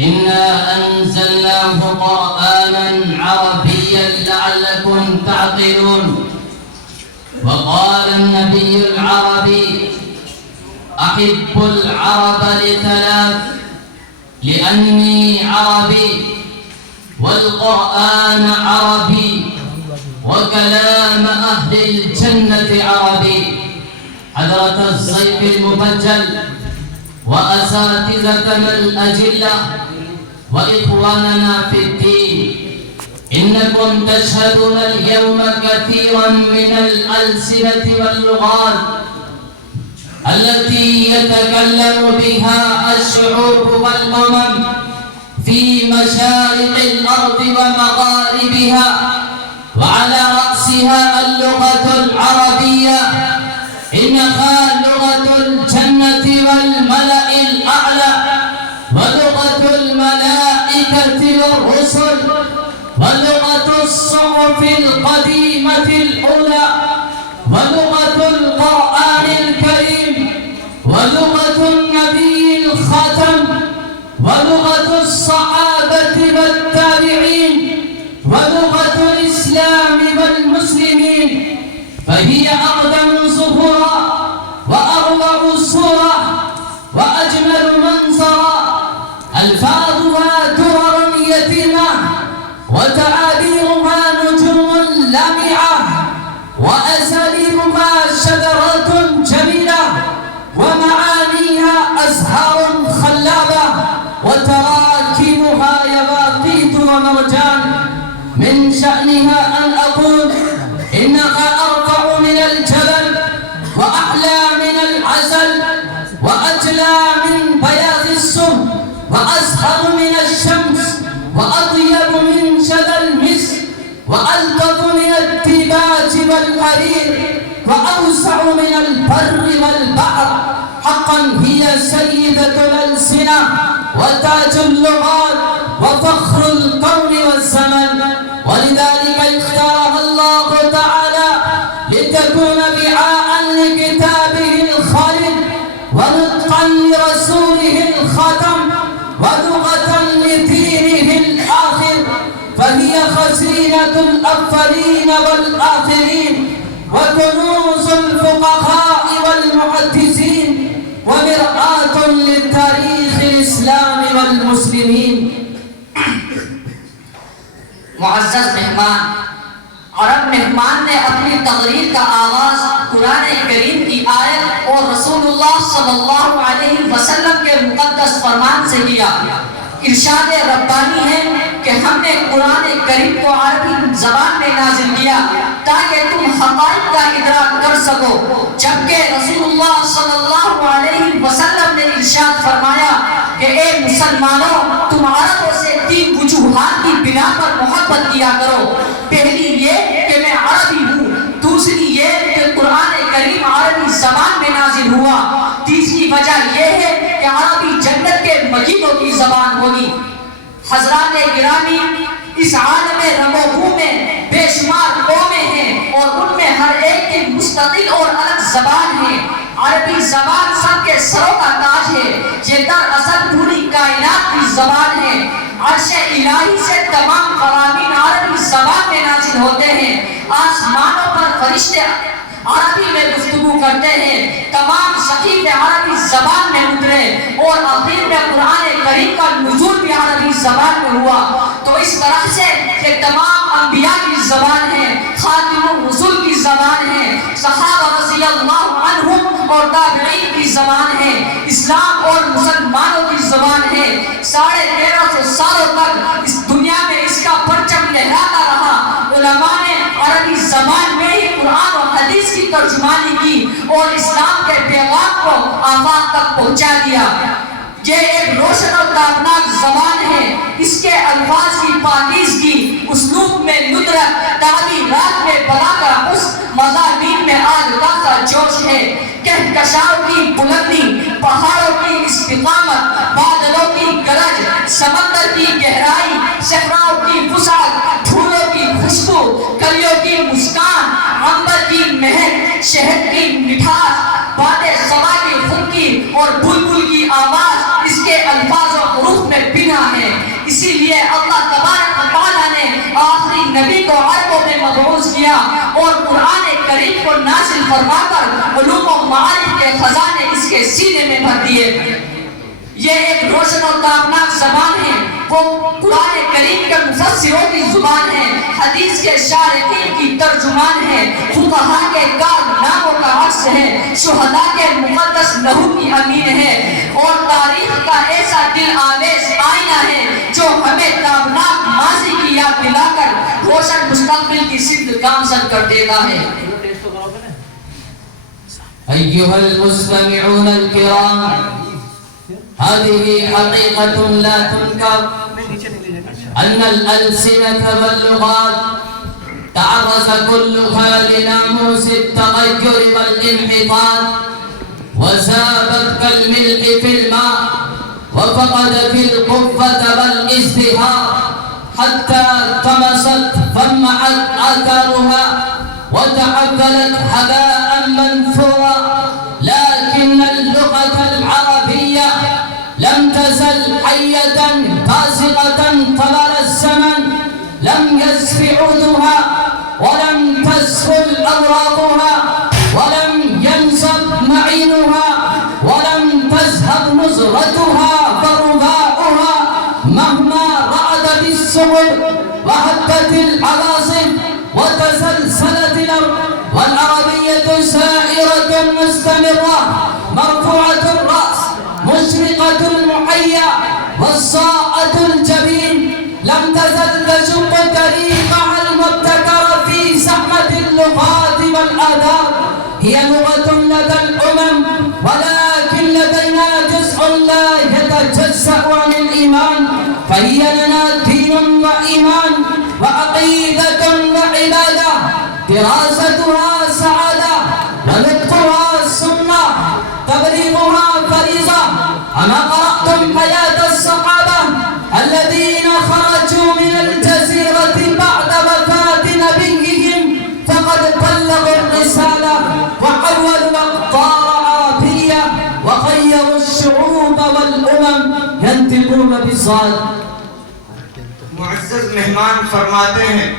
إنا أنزلناه قرآنا عربيا لعلكم تعقلون. وقال النبي العربي: أحب العرب لثلاث: لأني عربي، والقرآن عربي، وكلام أهل الجنة عربي. حضرة الضيف المبجل وأساتذتنا الأجلة وإخواننا في الدين، إنكم تشهدون اليوم كثيرا من الألسنة واللغات التي يتكلم بها الشعوب والأمم في مشارق الأرض ومغاربها، وعلى رأسها اللغة العربية، إنها لغة الجنة والملأ الأعلى، ولغة الملائكة والرسل، ولغة الصحف القديمة الأولى، ولغة القرآن الكريم، ولغة النبي الختم، ولغة الصحابة والتابعين، ولغة الإسلام والمسلمين. فهي أقدم ظهورا وأروع صورة وأجمل منظرا، ألفاظها درر يتيمة، وتعابيرها نجوم لامعة، وأساليبها شذرات جميلة، ومعانيها أزهار خلابة، وتراكيبها يواقيت ومرجان. من شأنها أن أقول إنها أرفع من الجبل، وأحلى من العسل، وأجلى من بياض السم، وأزهر من الشمس، وأطيب من شذا المسك، وألطف من التباج والحرير، وأوسع من البر والبحر. حقا هي سيدة الألسنة وتاج اللغات وفخر القوم والزمن، ولذلك اختارها الله تعالى لتكون وعاء لكتابه الخالد، ونطقا لرسوله الختم، ولغة لدينه الآخر. فهي خزينة الأولين والآخرين، وكنوز الفقهاء والمحدثين، ومرآة للتاريخ الإسلام والمسلمين. معزز مہمان، عرب مہمان نے اپنی تقریر کا آغاز قرآن کریم کی آیت اور رسول اللہ صلی اللہ علیہ وسلم کے مقدس فرمان سے کیا۔ ارشاد ربانی ہے کہ ہم نے قرآن کریم کو عربی زبان میں نازل کیا تاکہ تم حقائق کا ادراک کر سکو، جبکہ رسول اللہ صلی اللہ علیہ وسلم نے ارشاد فرمایا کہ اے مسلمانوں، تم عربوں سے 3 وجوہات کی بنا پر محبت کیا کرو۔ پہلی یہ کہ میں عربی ہوں، دوسری یہ کہ قرآن کریم عربی زبان میں نازل ہوا، تیسری وجہ یہ ہے کہ عربی جنت کے مکینوں کی زبان ہوگی۔ حضرات گرامی، اس عالم رنگ و بو میں بے شمار قومیں ہیں اور ان میں ہر ایک کی مستقل اور الگ زبان ہے۔ عربی زبان سب کے سروں کا تاج ہے، یہ دراصل پوری کائنات کی زبان ہے۔ عرش الہی سے تمام فرامین عربی زبان میں نازل ہوتے ہیں، آسمانوں پر فرشتے عربی میں گفتگو کرتے ہیں، تمام صحیفے عربی زبان میں اترے، اور آخر میں قرآن کریم کا نزول بھی عربی زبان میں ہوا۔ تو اس طرح سے یہ تمام انبیاء کی زبان ہے، خاتم الرسل کی زبان ہے، صحابہ رضی اللہ عنہم اور تابعین کی زبان ہے، اسلام اور مسلمانوں کی زبان ہے۔ 1350 سالوں تک اس دنیا میں اس کا پرچم لہراتا رہا۔ علماء نے عربی زبان میں ہی قرآن اور حدیث کی ترجمانی کی اور اسلام کے پیغام کو آفاق تک پہنچا دیا۔ یہ ایک روشن اور تابناک زبان ہے، اس کے الفاظ کی پاکیزگی، اسلوب میں ندرت، تعبیرات میں بلاغہ حسن، مضامین میں آگاہ جوش ہے۔ کہکشاؤں کی بلندی، پہاڑوں کی استقامت، بادلوں کی گرج، سمندر کی گہرائی، صحراؤں کی وسعت، پھولوں کی خوشبو، کلیوں کی مسکان، عنبر کی مہک، شہد کی مٹھاس، باد صبا کی خنکی اور بلبل کی آواز اس کے الفاظ و حروف میں بنا ہے۔ نبی کو عربوں میں مبعوث کیا اور قرآن کریم کو نازل فرما کر علوم و معارف کے خزانے اس کے سینے میں بھر دیے۔ یہ ایک روشن اور تابناک زبان ہے، وہ قرآن کریم کے مفسروں کی زبان ہے، حدیث کے شارحین کی ترجمان ہے، فقہاء کے کارناموں کا عکس ہے، شہداء کے مقدس لہو کی امین ہے، اور تاریخ کا ایسا دل آویز آئینہ ہے جو ہمیں تابناک ماضی کی یاد دلا کر روشن مستقبل کی سمت گامزن کر دیتا ہے۔ أيها المستمعون الكرام، هذه حقيقة لا تنكر أن الألسنة واللغات تعرض كلها لناموس التغير والانحطاط، وسابت كالملح في الماء، وفقدت القوة والازدهار، حتى طمست فمعت آثارها وتحولت هباء منثورا. لكن اللغة العربية لم تزل حية باسقة طوال الزمن، لم يسف عودها ولم تسهل أوراقها ولم ينصب معينها ولم تذهب نزرتها ورباؤها مهما رعدت السبل وهبت العواصف وتسلسلت الأرض. والعربية سائرة مستمرة مرفوعة الرأس مشرقة المحيا والصاءة الجبين، لم تزل تشق طريقها المبتكرة في زحمة اللغات والآداب. هي لغة لدى الأمم، ولكن لدينا جزء لا يتجزأ عن الإيمان، فهي لنا دين وإيمان وعقيدة وعبادة، دراستها سعادة ونطقها سنة، تبليغها فريضة. أما قرأتم حياة الصحابة الذين خرجوا من الجزيرة بعد وفاة نبيهم فقد بلغوا الرسالة وحولوا الأقطار عافية وغيروا الشعوب والأمم ينطقون بالصاد. معزز مہمان فرماتے ہیں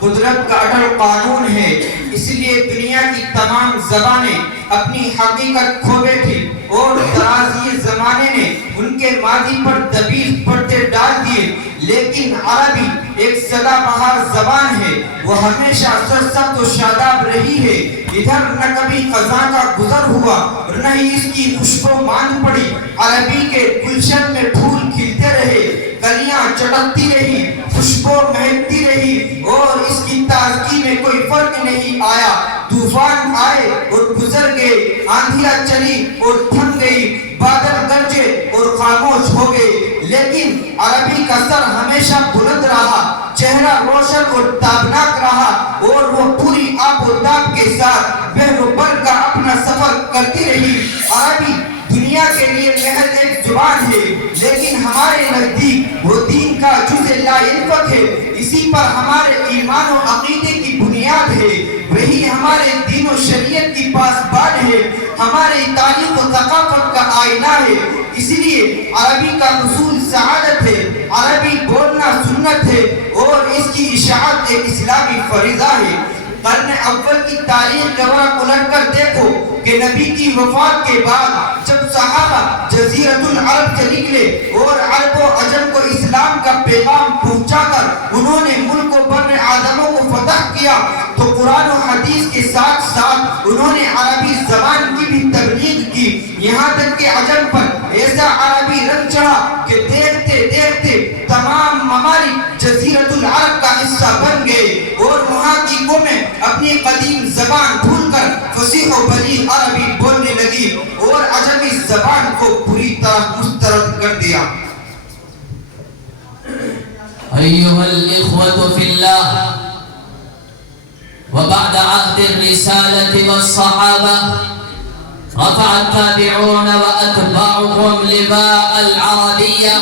قدرت کا اٹل قانون ہے، اس لیے دنیا کی تمام زبانیں اپنی حقیقت کھو بیٹھی اور ترازی زمانے نے ان کے ماضی پر دبیز پردے ڈال دیے. لیکن عربی ایک سدا بہار زبان ہے، وہ ہمیشہ سرسبز و شاداب رہی ہے. ادھر نہ کبھی خزاں کا گزر ہوا اور نہ ہی اس کی خوشبو ماند پڑی. عربی کے گلشن میں پھول کھلتے رہے، کلیاں چٹکتی رہی، خوشبو مہکتی رہی، اور اس کی تازگی میں کوئی فرق نہیں آیا. طوفان آئے اور گزر گئے، آندھیاں چلی اور تھم گئی، بادل گرجے اور خاموش ہو گئے، لیکن عربی کا سر ہمیشہ بلند رہا، چہرہ روشن اور تابناک رہا، اور وہ پوری آب و تاب کے ساتھ بحر و بر کا اپنا سفر کرتی رہی. عربی دنیا کے لیے محض ایک زبان ہے، لیکن ہمارے نزدیک وہ دین کا جز لا ينفك ہے. اسی پر ہمارے ایمان و عقیدے کی بنیاد ہے، وہی ہمارے دین و شریعت کی پاسبان ہے، ہماری تاریخ و ثقافت کا آئینہ ہے. اسی لیے عربی کا اصول سعادت ہے، عربی بولنا سنت ہے، اور اس کی اشاعت ایک اسلامی فریضہ ہے. قرن اول کی تاریخ گواہ الٹ کر دیکھو کہ نبی کی وفات کے بعد جب صحابہ جزیرۃ العرب سے نکلے اور عرب و عجم کو اسلام کا پیغام پہنچا کر انہوں نے ملک و بر اعظموں کو فتح کیا، تو قرآن و حدیث کے ساتھ ساتھ انہوں نے عربی زبان کی بھی تبلیغ کی. یہاں تک کہ عجم پر ایسا عربی رنگ چڑھا کہ دیکھتے دیکھتے تمام ممالک جزیرۃ العرب کا حصہ بن گئے، اور وہاں کی قومیں اپنی قدیم زبان بھول کر فصیح و بلیغ عربی بولنے لگی اور عجمی زبان کو پوری طرح مسترد کر دیا. أيها الإخوة في الله، وبعد عهد الرسالة والصحابة رفع التابعون وأتباعهم لواء العربية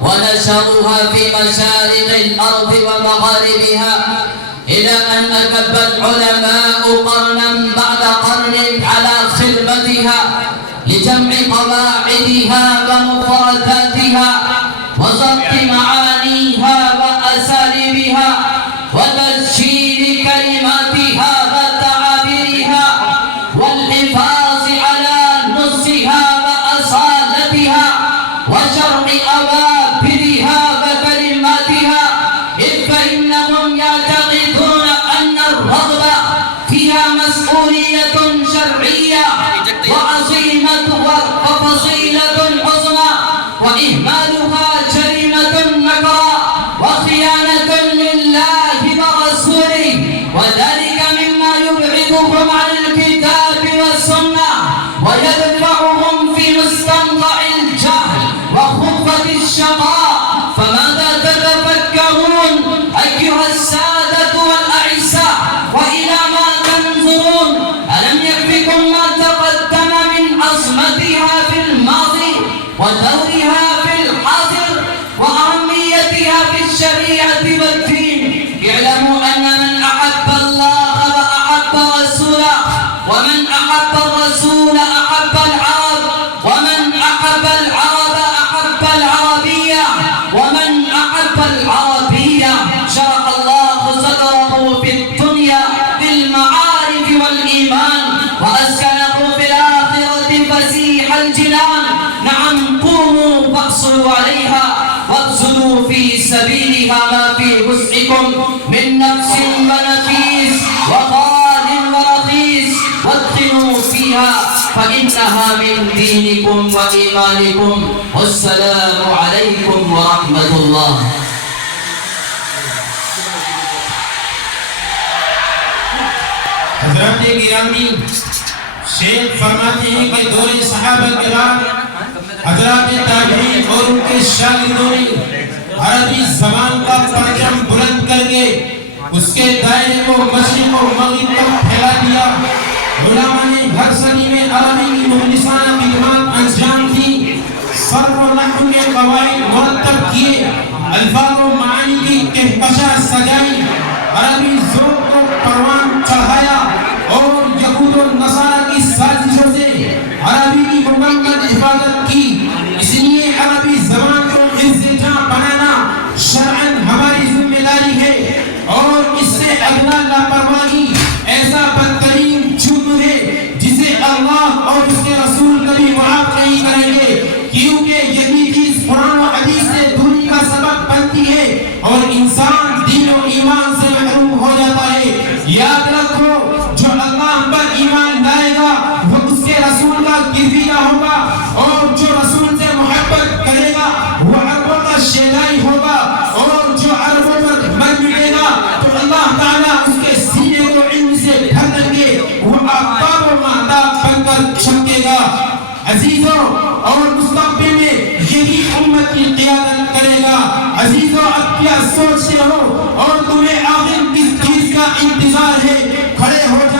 ونشروها في مشارق الأرض ومغاربها، إلى أن أكب العلماء قرنا بعد قرن على خدمتها لجمع قواعدها ومفرداتها وضبط معانيها وأساليبها شرح أوابرها وكلماتها، إذ فإنهم يعتقدون أن الرغبة فيها مسؤولية شرعية وعظيمة وفضيلة عظمى، وإهمالها جريمة نكرة وخيانة لله ورسوله، وذلك مما يبعدهم عن الكتاب والسنة ويدفعهم في مستنقع الجهل وخفة الشقاء. فماذا تتفكرون أيها السادة والأعزاء، وإلى ما تنظرون؟ ألم يكفكم ما تقدم من عظمتها في الماضي ودورها في الحاضر وأهميتها في الشريعة والدين؟ اعلموا أن من أحب الله وأحب رسوله، ومن أحب الرسول أحب العرب، ومن أحب العرب أحب العربية، ومن أحب العربية شرح الله صدره في الدنيا بالمعارف والإيمان، وأسكنه في الآخرة فسيح الجنان. نعم، قوموا فاحصلوا عليها وابذلوا في سبيلها ما في وسعكم من نفس ونفيس وغال ورخيص، وادخلوا فيها فإنها من دينكم وإيمانكم. والسلام عليكم ورحمة الله. حضرات گرامی، شیخ فرماتے ہیں کہ دور صحابہ کرام، حضرات تابعین اور ان کے شاگردوں نے عربی زبان کا پرچم بلند کر کے اس کے دائرے کو مشرق و مغرب تک پھیلا دیا. علماء نے ہر صدی میں عربی کی مخلصانہ خدمات انجام دی، صرف و نحو کے قواعد مرتب کیے، الفاظ و معانی کی کہکشاں سجائی، عربی ذوق کو پروان چڑھایا اور یہود و نصارہ کی سازشوں سے عربی کی مکمل حفاظت کی. اس لیے عربی زبان کو عزت جاں بنانا شرعاً ہماری ذمہ داری ہے، اور اس سے اگلا لاپرواہی ایسا بدترین جرم ہے جسے اللہ اور اس کے رسول کبھی معاف نہیں کریں گے، کیونکہ یہی چیز قرآن و حدیث سے دوری کا سبب بنتی ہے اور انسان دین و ایمان سے محروم ہو جاتا ہے. یاد رکھو، جو اللہ پر ایمان لائے گا وہ اس کے رسول کا گرویدہ ہوگا، اور جو رسول سے محبت کرے گا وہ عربوں کا شیدائی ہوگا، اور جو عربوں پر مر مٹے گا تو اللہ تعالیٰ اس کے سینے کو علم سے بھر دیں گے، وہ آفتاب و مہتاب بن کر چمکے گا. عزیزوں، اور مستقبل میں یہی امت کی قیادت کرے گا. عزیزوں، اب کیا سوچتے ہو اور تمہیں آخر کس چیز کا انتظار ہے؟ کھڑے ہو جاؤ.